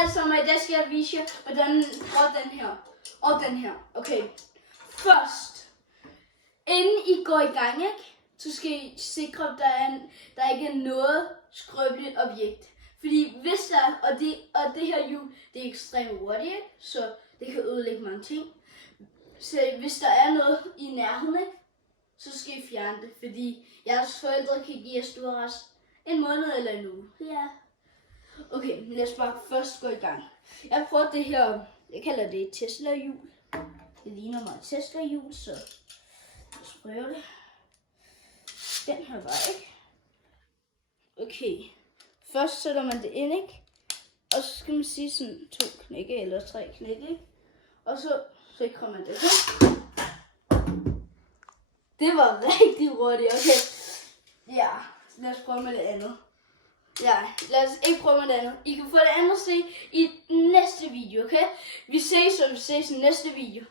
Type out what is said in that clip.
alle sammen, i dag skal jeg vise jer, hvordan den her og den her. Okay, først, inden I går i gang, ikke? Så skal I sikre, at der ikke er noget skrøbeligt objekt. Fordi hvis der er, og det her hjul, det er ekstremt hurtigt, ikke? Så det kan ødelægge mange ting. Så hvis der er noget i nærheden, ikke? Så skal I fjerne det, fordi jeres forældre kan give jer stuerrest en måned eller en uge. Ja. Okay, lad os bare først gå i gang. Jeg prøver det her, jeg kalder det et Tesla-hjul. Det ligner mig et Tesla-hjul, så lad os prøve det. Den her vej, ikke? Okay, først sætter man det ind, ikke? Og så skal man sige sådan 2 knække eller 3 knække, ikke? Og så sikrer man det her. Det var rigtig hurtigt, okay. Ja, lad os prøve med det andet. Ja, lad os ikke prøve med det andet. I kan få det andet at se i næste video, okay? Vi ses i næste video.